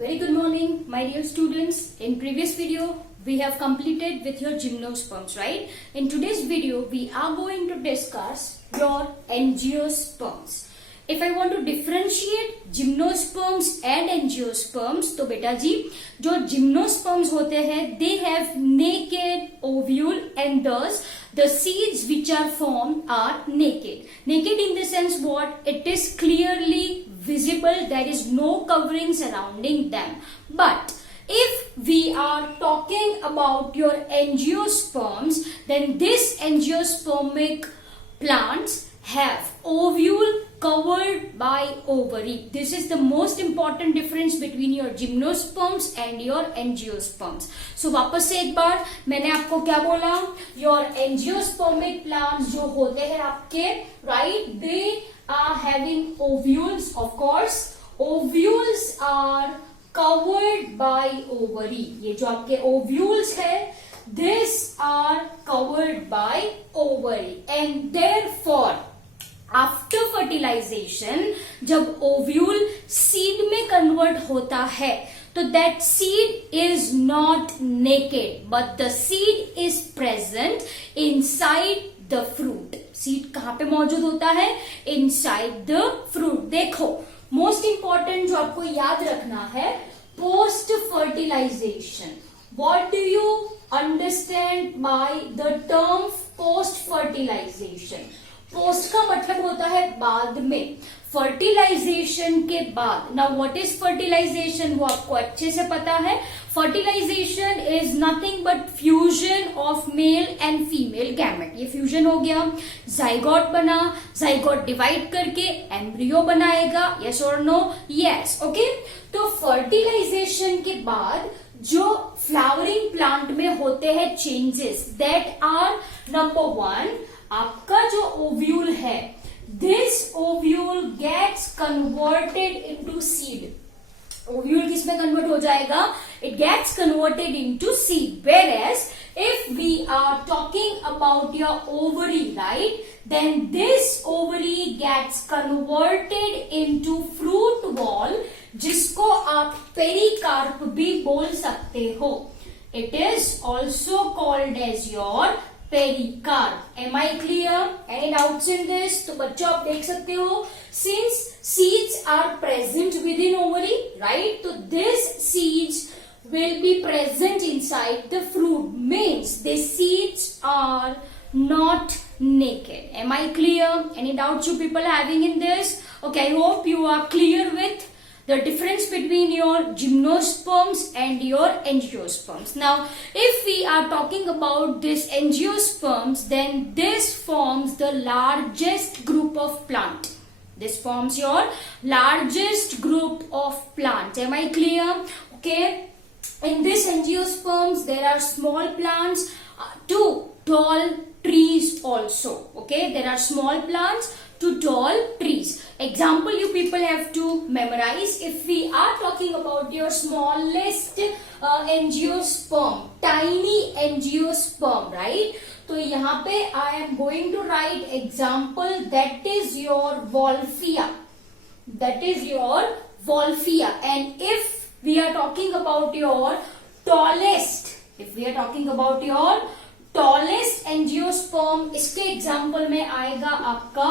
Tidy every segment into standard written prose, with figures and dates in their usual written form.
Very good morning, my dear students. In previous video, we have completed with your gymnosperms, right? In today's video, we are going to discuss your angiosperms. If I want to differentiate gymnosperms and angiosperms, तो बेटा जी जो gymnosperms होते हैं, they have naked ovule and thus the seeds which are formed are naked. Naked in the sense what? It is clearly visible. There is no covering surrounding them. But if we are talking about your angiosperms, then this angiospermic plants have ovule covered by ovary. This is the most important difference between your gymnosperms and your angiosperms. So वापस से एक बार मैंने आपको क्या बोला, your angiospermic plants जो होते हैं आपके, right, they are having ovules. Of course ovules are covered by ovary. ये जो आपके ovules है, these are covered by ovary and therefore after fertilisation जब ओव्यूल सीड में कन्वर्ट होता है तो that seed is not naked but the seed is present inside the fruit. Seed कहां पे मौजूद होता है? Inside the fruit. देखो मोस्ट इंपॉर्टेंट जो आपको याद रखना है, post fertilisation. What do you understand by the term post fertilisation? Post का मतलब होता है बाद में, फर्टिलाइजेशन के बाद. Now what is fertilisation? वो आपको अच्छे से पता है. Fertilization is nothing but fusion of male and female gamete. ये फ्यूजन हो गया, जाइगोट बना, जाइगोट डिवाइड करके एम्ब्रियो बनाएगा. यस और नो? यस. ओके. तो फर्टिलाइजेशन के बाद जो फ्लावरिंग प्लांट में होते हैं चेंजेस, दैट आर नंबर 1, आपका जो ओव्यूल है, this ovule gets converted into seed. Ovule किसमें कन्वर्ट हो जाएगा? It gets converted into seed. Whereas if we are talking about your ovary, right, then this ovary gets converted into fruit wall, जिसको आप pericarp भी बोल सकते हो. It is also called as your pericarp. Am I clear? Any doubts in this? तो बच्चों आप देख सकते हो, since seeds are present within ovary, right? तो this seeds will be present inside the fruit. Means the seeds are not naked. Am I clear? Any doubts you people are having in this? Okay, I hope you are clear with the difference between your gymnosperms and your angiosperms. Now, if we are talking about this angiosperms, then this forms the largest group of plant. This forms your largest group of plants. Am I clear? Okay. In this angiosperms, there are small plants to tall trees also. Okay. There are small plants to tall trees. Example you people have to memorize. If we are talking about your smallest angiosperm, tiny angiosperm, right? तो यहाँ पे I am going to write example, that is your Wolffia. That is your Wolffia. And if we are talking about your tallest, if we are talking about your tallest angiosperm, इसके example में आएगा आपका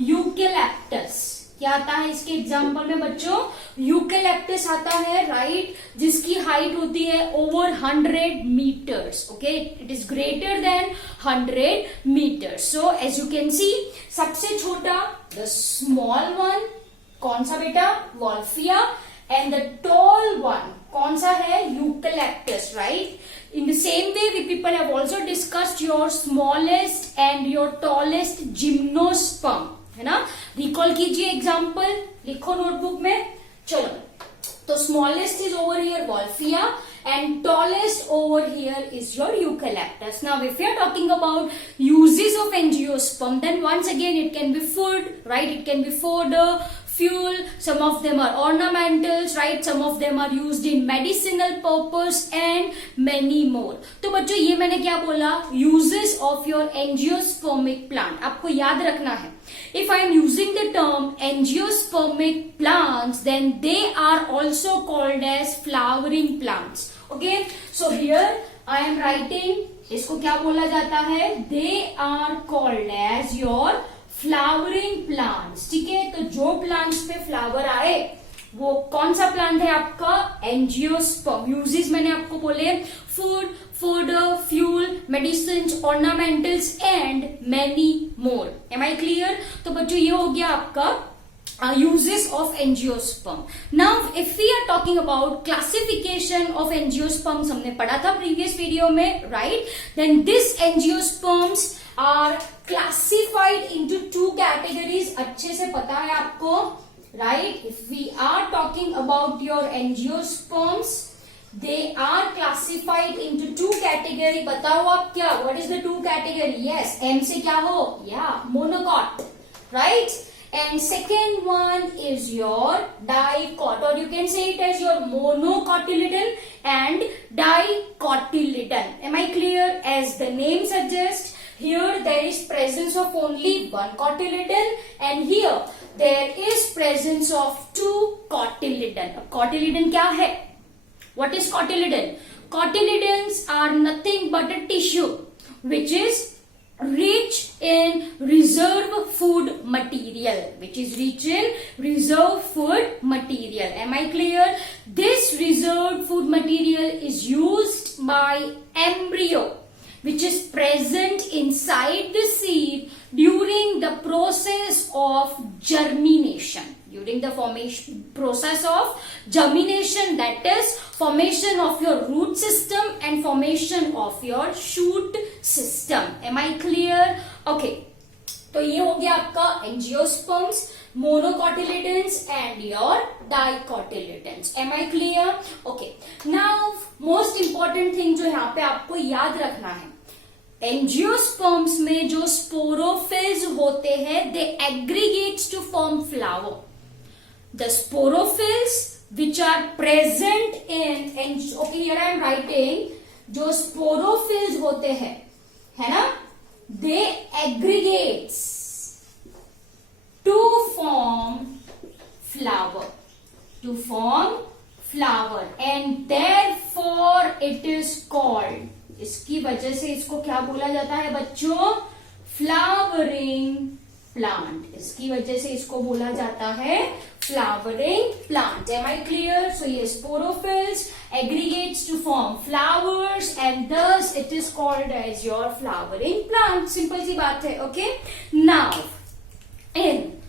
eucalyptus. क्या आता है इसके example में बच्चों? यूकेलिप्टस आता है, राइट, जिसकी हाइट होती है over 100 metres. Okay, it is greater than 100 metres. So as you can see, सबसे छोटा द स्मॉल वन कौन सा बेटा? Wolffia. And the tall one कौन सा है? Eucalyptus, right. In the same way, we people have also discussed your smallest and your tallest gymnosperm, है ना? रिकॉल कीजिए एग्जाम्पल, लिखो नोटबुक में. चलो, तो smallest is over here Wolffia and tallest over here is your eucalyptus. Now, if we are talking about uses of angiosperm, then once again it can be food, right? It can be fodder, fuel, some of them are ornamentals, right? Some of them are used in medicinal purpose and many more. तो बच्चों ये मैंने क्या बोला? Uses of your angiospermic plant. आपको याद रखना है if I am using the term angiospermic plants, then they are also called as flowering plants. Okay, so here I am writing, इसको क्या बोला जाता है? They are called as your flowering plants. ठीक है, तो जो plants पे flower आए वो कौन सा प्लांट है आपका? एंजियोस्पर्म. यूजेस मैंने आपको बोले food, fodder, fuel, medicines, ornamentals and many more. Am I clear? तो बच्चों ये हो गया आपका uses of angiosperm. Now if we are talking about classification of angiosperms, हमने पढ़ा था previous video में, right? Then this angiosperms are classified into two categories. अच्छे से पता है आपको, right? If we are talking about your angiosperms, they are classified into two category. बताओ आप क्या? What is the two category? Yes, M से क्या हो? Yeah, monocot, right? And second one is your dicot, or you can say it as your monocotyledon and dicotyledon. Am I clear? As the name suggests, here there is presence of only one cotyledon, and here there is presence of two cotyledon. Cotyledon क्या है? What is cotyledon? Cotyledons are nothing but a tissue which is rich in reserve food material. Which is rich in reserve food material. Am I clear? This reserved food material is used by embryo, which is present inside the seed during the process of germination. During the process of germination, that is formation of your root system and formation of your shoot system. Am I clear? Okay. तो ये हो गया आपका angiosperms, monocotyledons and your dicotyledons. Am I clear? Okay. Now most important thing जो यहाँ पे आपको याद रखना है, एंजियोस्पर्म्स में जो स्पोरोफिल्स होते हैं, they aggregates to form flower. The sporophylls which are present in, okay here I am writing, जो स्पोरोफिल्स होते हैं, है ना, they aggregates to form flower, and therefore it is called, इसकी वजह से इसको क्या बोला जाता है बच्चों? Flowering plant. इसकी वजह से इसको बोला जाता है flowering plant. Am I clear? So yes, sporophylls aggregates to form flowers and thus it is called as your flowering plant. Simple सी बात है. Okay. Now in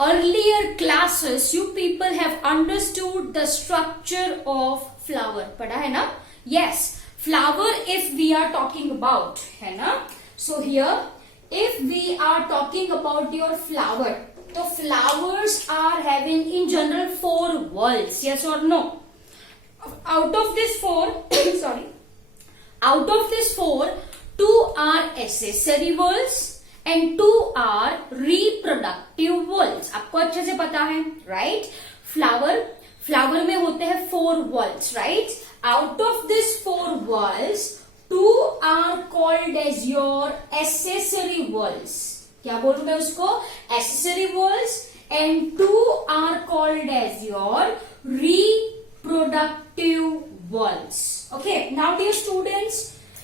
earlier classes you people have understood the structure of flower. पढ़ा है ना? Yes. Flower if we are talking about, है ना? So here if we are talking about your flower, so flowers are having in general 4 whorls. Yes or no? Out of this 4, sorry, out of this 4, 2 are accessory whorls and 2 are reproductive whorls. आपको अच्छे से पता है, right? Flower में होते हैं 4 whorls, right? Out of this 4 whorls, 2 are called as your accessory whorls. क्या बोलूं मैं उसको? Accessory whorls. And 2 are called as your reproductive whorls. Okay. Now dear students,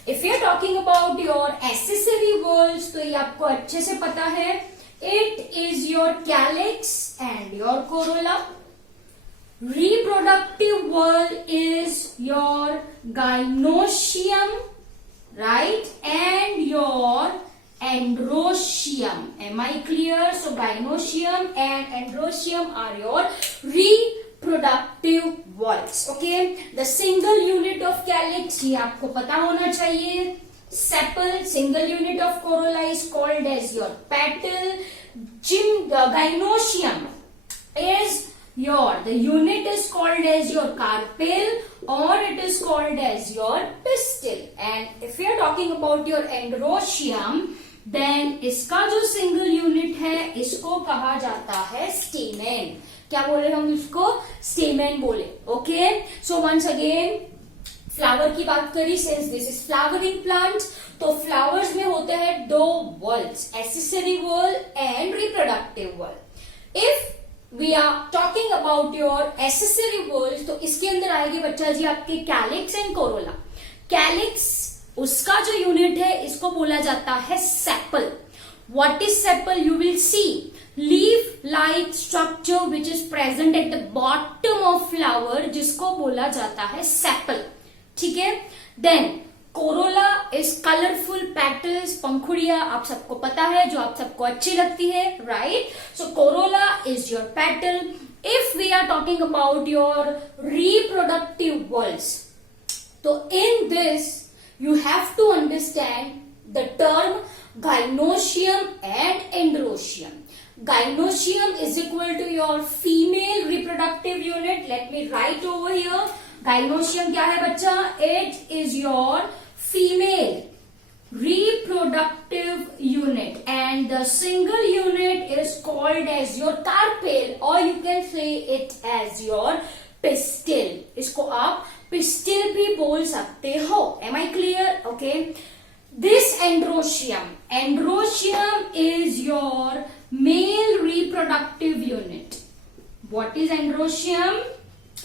if you are talking about your accessory whorls, तो ये आपको अच्छे से पता है. It is your calyx and your corolla. Reproductive whorl is your gynoecium, right? And your androecium. Am I clear? So gynoecium and androecium are your reproductive whorls. Okay. The single unit of calyx ये आपको पता होना चाहिए. Sepal. Single unit of corolla is called as your petal. Gynoecium is the unit is called as your carpel or it is called as your pistil. And if we are talking about your androecium, then इसका जो single unit है इसको कहा जाता है stamen. क्या बोले हम इसको? स्टेमेन बोले. Okay. So once again flower की बात करी, since this is flowering plant, तो फ्लावर्स में होते हैं 2 whorls, accessory whorl and reproductive reproductive wall. If we are talking about your accessory walls, तो इसके अंदर आएगी बच्चा जी आपके कैलिक्स एंड कोरोला. कैलिक्स उसका जो यूनिट है इसको बोला जाता है sepal. What is sepal? You will see leaf-like structure which is present at the bottom of flower, जिसको बोला जाता है sepal. ठीक है. Then corolla is colorful petals, पंखुड़िया आप सबको पता है जो आप सबको अच्छी लगती है, right? So corolla is your petal. If we are talking about your reproductive walls, so in this you have to understand the term gynosium and androsium. Gynosium is equal to your female reproductive unit. Let me write over here. Gynosium क्या है बच्चा? It is your female reproductive unit, and the single unit is called as your carpel, or you can say it as your pistil. इसको आप pistil भी बोल सकते हो. Am I clear? Okay. This androsium is your male reproductive unit. What is androsium?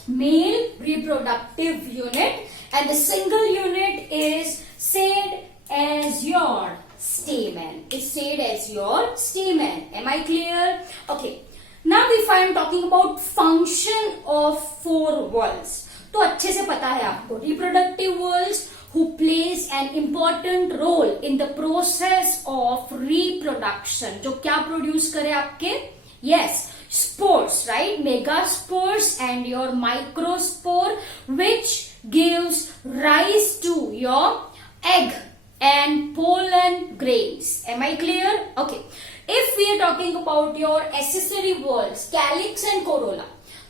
Male reproductive unit, and the single unit is said as your stamen. It's said as your stamen. Am I clear? Okay. Now if I am talking about function of four walls, तो अच्छे से पता है आपको reproductive walls who plays an important role in the process of reproduction. जो क्या produce करे आपके? Yes, spores, right? Megaspores and your microspore, which gives rise to your egg and pollen grains. Am I clear? Okay. If we are talking about your accessory walls, calyx and corolla,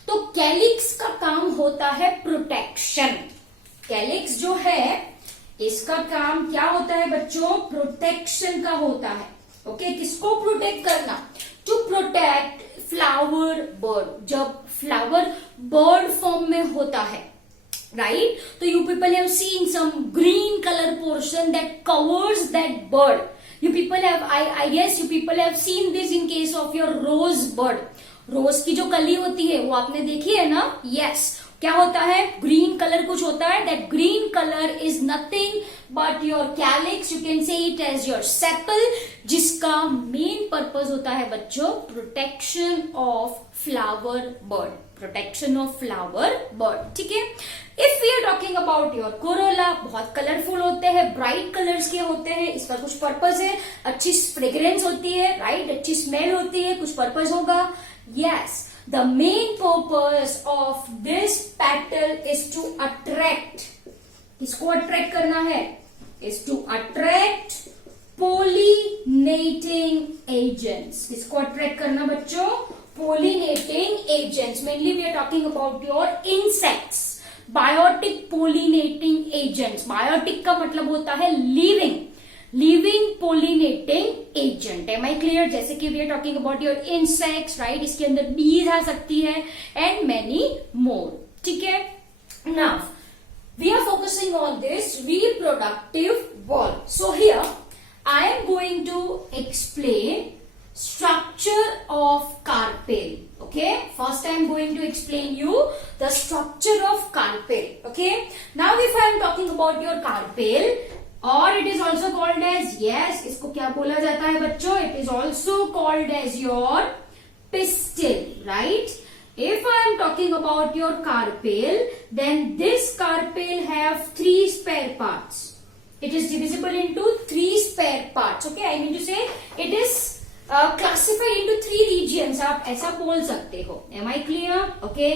तो calyx का काम होता है protection. Calyx जो है इसका काम क्या होता है बच्चों? प्रोटेक्शन का होता है. ओके, किसको प्रोटेक्ट करना? To protect flower bud. जब फ्लावर बर्ड फॉर्म में होता है, राइट, तो you people have seen some green colour portion that covers that bud. You people have I guess you people have seen this in case of your rose bud. Rose की जो कली होती है वो आपने देखी है ना? यस. क्या होता है? ग्रीन कलर कुछ होता है. That green colour is nothing but your calyx. You can say it as your sepal, जिसका मेन पर्पज होता है बच्चों protection of flower bud. Protection of flower bud. ठीक है. If we are talking about your corolla, बहुत colourful होते हैं, bright colours के होते हैं. इसका कुछ पर्पज है, अच्छी फ्रेग्रेंस होती है, राइट, अच्छी स्मेल होती है, कुछ पर्पज होगा. Yes, the main purpose of this petal is to attract. किसको अट्रैक्ट करना है? is to attract pollinating agents. किसको अट्रैक्ट करना बच्चों? pollinating agents. Mainly we are talking about your insects. Biotic pollinating agents. Biotic का मतलब होता है living pollinating agent. Am I clear? जैसे कि we are talking about your insects, right? इसके अंदर bees आ सकती है and many more. ठीक है. Now we are focusing on this reproductive wall. So here I am going to explain structure of carpel. Okay, first I am going to explain you the structure of carpel. Okay, now if I am talking about your carpel, or it is also called as, yes, इसको क्या बोला जाता है बच्चों? It is also called as your pistil, right? If I am talking about your carpel, then this carpel have 3 spare parts. It is divisible into 3 spare parts. Okay, I mean to say it is classified into 3 regions. आप ऐसा बोल सकते हो. Am I clear? Okay,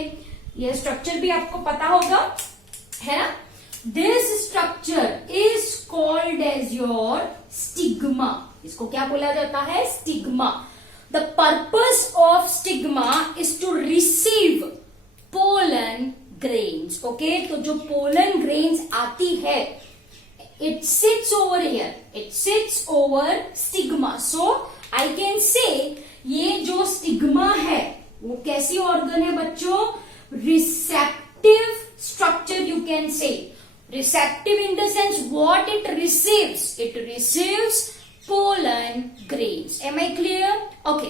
ये structure भी आपको पता होगा, है ना? This structure is called as your stigma. इसको क्या बोला जाता है? Stigma. The purpose of stigma is to receive pollen grains. Okay, तो जो pollen grains आती है, it sits over here. It sits over stigma. So I can say ये जो stigma है वो कैसी organ है बच्चों? Receptive structure you can say. Receptive in the sense what it receives? It receives pollen grains. Am I clear? Okay.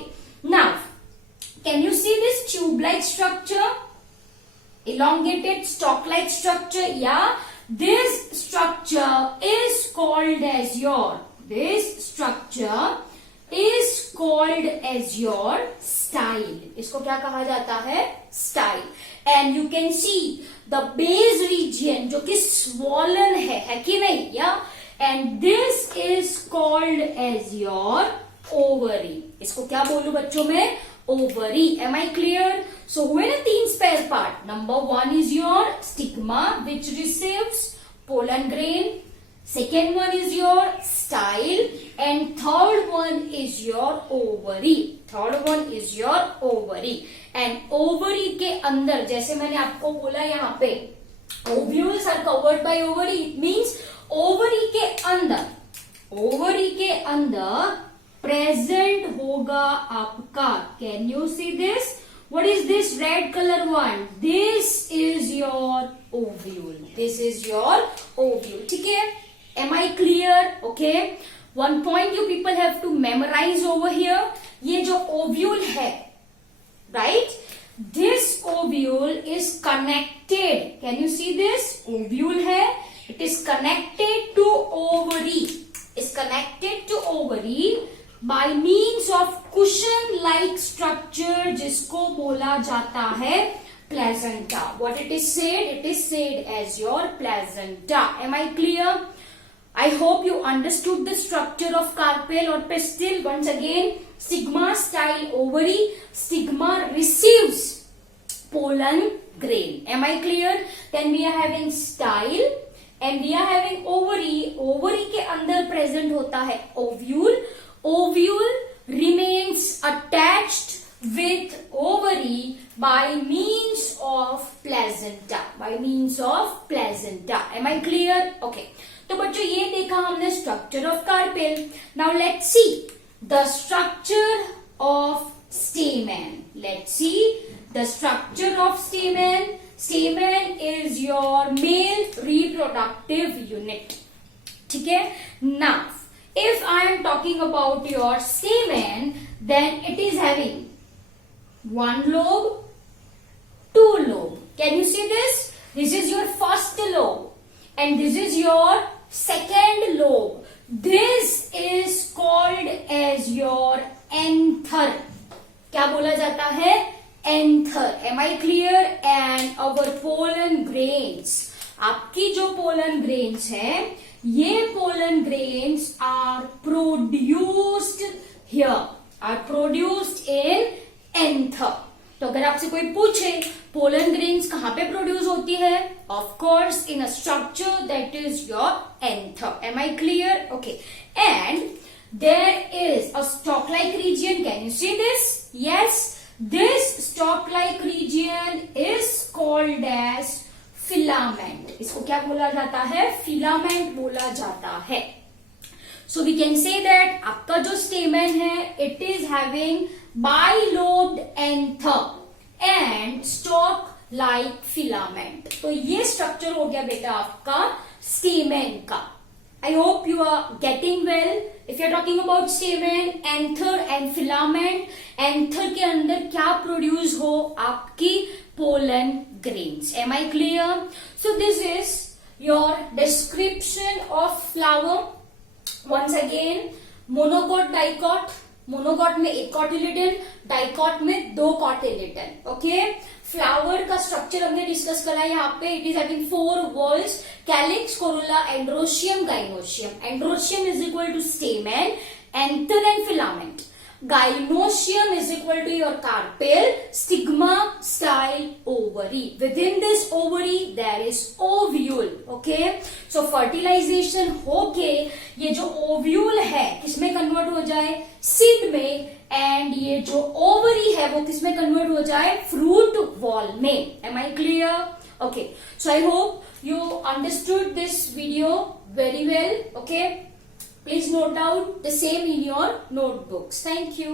tube-like structure, elongated stalk-like structure. Yeah, this structure is called as your style. इसको क्या कहा जाता है? Style. And you can see the base region जो कि swollen है कि नहीं? Yeah. And this is called as your ovary. इसको क्या बोलूं बच्चों में? Ovary. Am I clear? So हुए ना 3 spare part. Number 1 is your stigma which receives pollen grain. Second one is your style and third one is your ovary. And ovary के अंदर जैसे मैंने आपको बोला यहाँ पे ovules are covered by ovary. It means ovary के अंदर present होगा आपका. Can you see this? What is this red color one? This is your ovule. ठीक है? Am I clear? Okay. One point you people have to memorize over here. ये जो ovule है, right? This ovule is connected. Can you see this? Ovule है. It is connected to ovary. By means of cushion-like structure, जिसको बोला जाता है placenta. What it is said? It is said as your placenta. Am I clear? I hope you understood the structure of carpel or pistil. Once again, stigma, style, ovary. Stigma receives pollen grain. Am I clear? Then we are having style and we are having ovary. Ovary के अंदर present होता है ovule. Ovule remains attached with ovary by means of placenta. Am I clear? Okay. तो बच्चों ये देखा हमने structure of carpel. Now let's see the structure of stamen. Stamen is your male reproductive unit. ठीक है? Now, if I am talking about your stamen, then it is having 1 lobe, 2 lobe. Can you see this? This is your first lobe and this is your second lobe. This is called as your anther. क्या बोला जाता है? Anther. Am I clear? And our pollen grains. आपकी जो pollen grains है, ये pollen grains are produced here. Are produced in anther. तो अगर आपसे कोई पूछे पोलन ग्रेन्स कहाँ पे प्रोड्यूस होती है? Of course in a structure that is your anther. Am I clear? Okay. And there is a stalk like region. Can you see this? Yes, this stalk like region is called as filament. इसको क्या बोला जाता है? Filament बोला जाता है. So we can say that आपका जो stamen है, it is having bilobed anther and stalk-like filament. तो ये structure हो गया बेटा आपका stamen का. I hope you are getting well. If you are talking about stamen, anther and filament, anther के अंदर क्या produce हो? आपकी pollen grains. Am I clear? So this is your description of flower. Once again, monocot, dicot. Monocot में 1 cotyledon, dicot में 2 cotyledon. Okay. Flower का structure हमने discuss करा यहाँ पे. It is having 4 whorls, calyx, corolla, androecium, gynoecium. Androecium is equal to stamen, anther and filament. Gynoecium is equal to your carpel, stigma, style, ovary. Within this ovary there is ovule. Okay. So fertilization होके ये जो ovule है किसमें convert हो जाए? Seed में. And ये जो ovary है वो किसमें कन्वर्ट हो जाए? फ्रूट वॉल में. Am I clear? Okay. So I hope you understood this video very well. Okay. Please note out the same in your notebooks. Thank you.